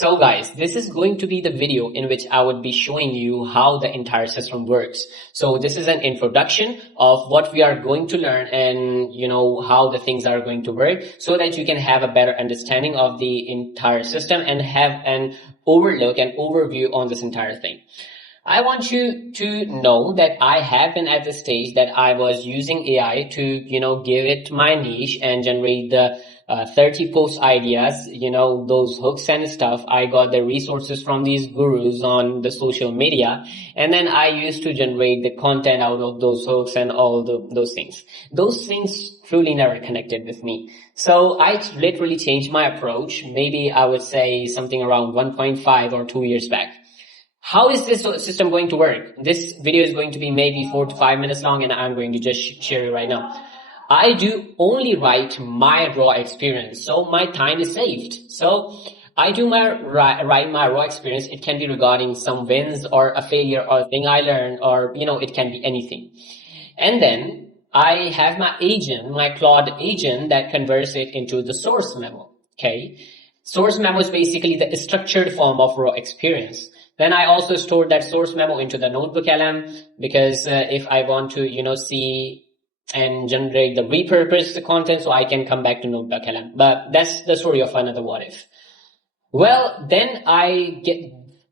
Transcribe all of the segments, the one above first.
So guys, this is going to be the video in which I would be showing you how the entire system works. So this is an introduction of what we are going to learn and how the things are going to work so that you can have a better understanding of the entire system and have an overview on this entire thing. I want you to know that I have been at the stage that I was using AI to, give it my niche and generate the 30 post ideas, those hooks and stuff. I got the resources from these gurus on the social media, and then I used to generate the content out of those hooks and all those things. Those things truly never connected with me. So I literally changed my approach. Maybe I would say something around 1.5 or 2 years back. How is this system going to work? This video is going to be maybe 4 to 5 minutes long, and I'm going to just share it right now. I do only write my raw experience, so my time is saved. So I do write my raw experience. It can be regarding some wins or a failure or a thing I learned, or it can be anything. And then I have my agent, my Claude agent, that converts it into the source memo. Okay, source memo is basically the structured form of raw experience. Then I also stored that source memo into the NotebookLM because if I want to, see and generate the repurposed content, so I can come back to NotebookLM. But that's the story of another what if. Well, then I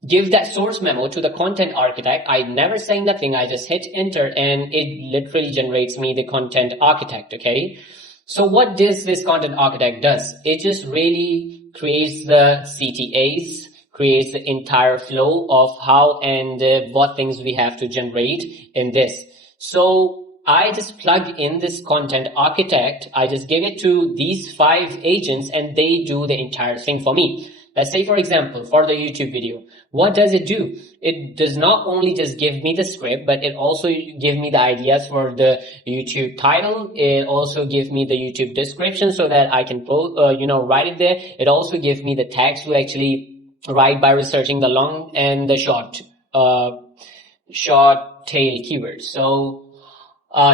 give that source memo to the content architect. I never say nothing. I just hit enter and it literally generates me the content architect. Okay. So what does this content architect does? It just really creates the CTAs, creates the entire flow of how and what things we have to generate in this. So I just plug in this content architect. I just give it to these 5 agents and they do the entire thing for me. Let's say, for example, for the YouTube video, what does it do? It does not only just give me the script, but it also gives me the ideas for the YouTube title. It also gives me the YouTube description so that I can, write it there. It also gives me the tags to actually write by researching the long and the short tail keywords. So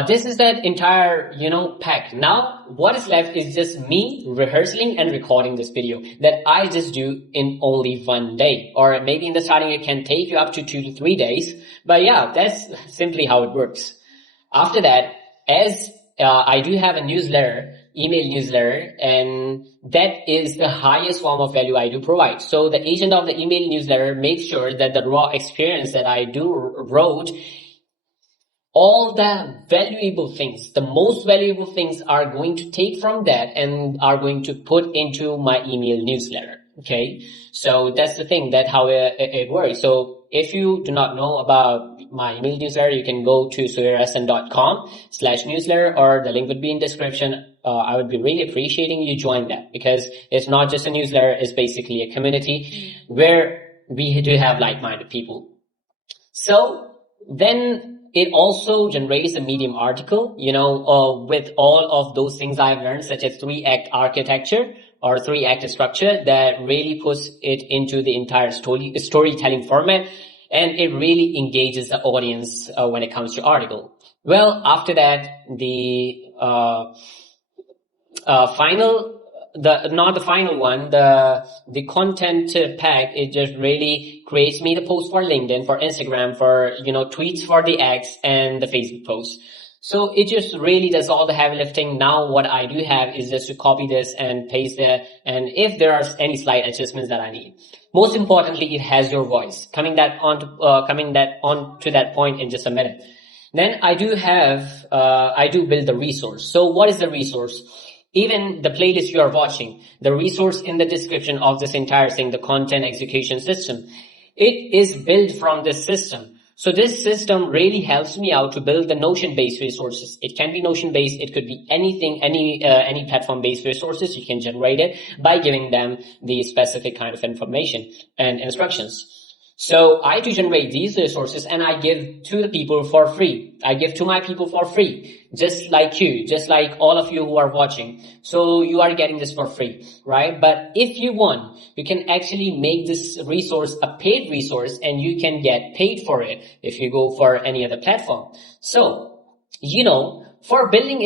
this is that entire, pack. Now, what is left is just me rehearsing and recording this video that I just do in only 1 day. Or maybe in the starting, it can take you up to 2 to 3 days. But yeah, that's simply how it works. After that, as I do have a newsletter, email newsletter, and that is the highest form of value I do provide. So the agent of the email newsletter makes sure that the raw experience that I wrote, all the valuable things, the most valuable things are going to take from that and are going to put into my email newsletter. Okay. So that's the thing, that how it works. So if you do not know about my email newsletter, you can go to suhairhassan.com/newsletter, or the link would be in description. I would be really appreciating you join that, because it's not just a newsletter, it's basically a community where we do have like-minded people. So then it also generates a Medium article, with all of those things I've learned, such as 3-act architecture or 3-act structure that really puts it into the entire storytelling format, and it really engages the audience when it comes to article. Well, after that, the content pack, it just really creates me the post for LinkedIn, for Instagram, for, tweets for the X and the Facebook posts. So it just really does all the heavy lifting. Now what I do have is just to copy this and paste there. And if there are any slight adjustments that I need, most importantly, it has your voice. Coming on to that point in just a minute. Then I do build the resource. So what is the resource? Even the playlist you are watching, the resource in the description of this entire thing, the content execution system, it is built from this system. So this system really helps me out to build the Notion-based resources. It can be Notion-based. It could be anything, any platform-based resources. You can generate it by giving them the specific kind of information and instructions. So I do generate these resources and I give to the people for free. I give to my people for free, just like you, just like all of you who are watching. So you are getting this for free, right? But if you want, you can actually make this resource a paid resource and you can get paid for it if you go for any other platform. So, for building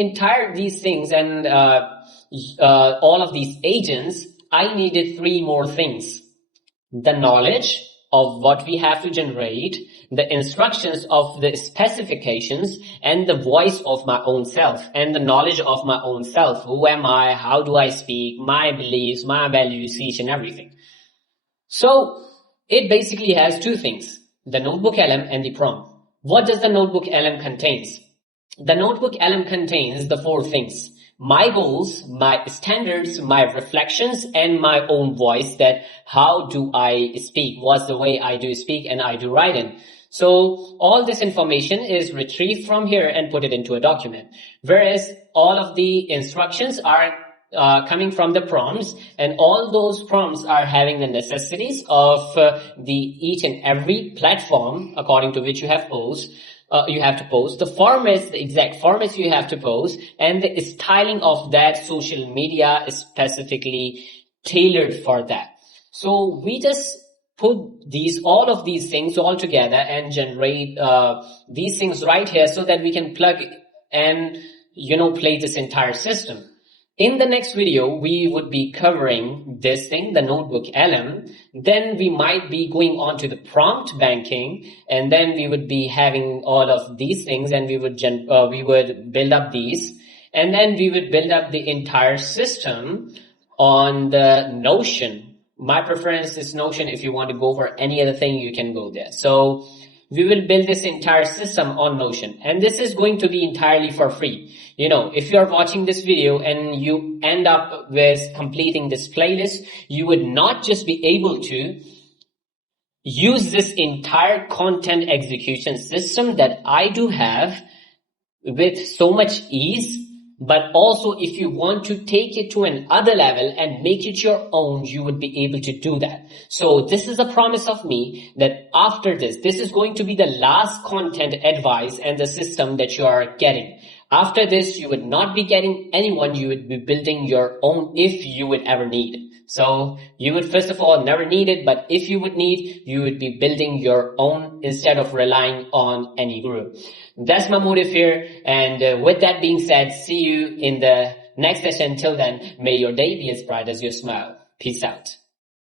these things and all of these agents, I needed 3 more things. the knowledge of what we have to generate, the instructions of the specifications, and the voice of my own self, and the knowledge of my own self. Who am I? How do I speak? My beliefs, my values, each and everything. So it basically has two things, the notebook LM and the prompt. What does the notebook LM contains? The notebook LM contains the four things: my goals, my standards, my reflections, and my own voice, that how do I speak, what's the way I do speak and I do write in. So all this information is retrieved from here and put it into a document. Whereas all of the instructions are coming from the prompts, and all those prompts are having the necessities of the each and every platform according to which you have posed. You have to post the formats, the exact formats you have to post, and the styling of that social media is specifically tailored for that. So we just put all of these things all together and generate these things right here, so that we can plug and play this entire system. In the next video, we would be covering this thing, the notebook LM. Then we might be going on to the prompt banking, and then we would be having all of these things, and we would build up these, and then we would build up the entire system on the Notion. My preference is Notion. If you want to go for any other thing, you can go there. So we will build this entire system on Notion, and this is going to be entirely for free. If you're watching this video and you end up with completing this playlist, you would not just be able to use this entire content execution system that I do have with so much ease, but also if you want to take it to another level and make it your own, you would be able to do that. So this is a promise of me that after this is going to be the last content advice and the system that you are getting. After this, you would not be getting anyone, you would be building your own if you would ever need it. So you would first of all never need it, but if you would need, you would be building your own instead of relying on any guru. That's my motive here. And with that being said, see you in the next session. Till then, may your day be as bright as your smile. Peace out.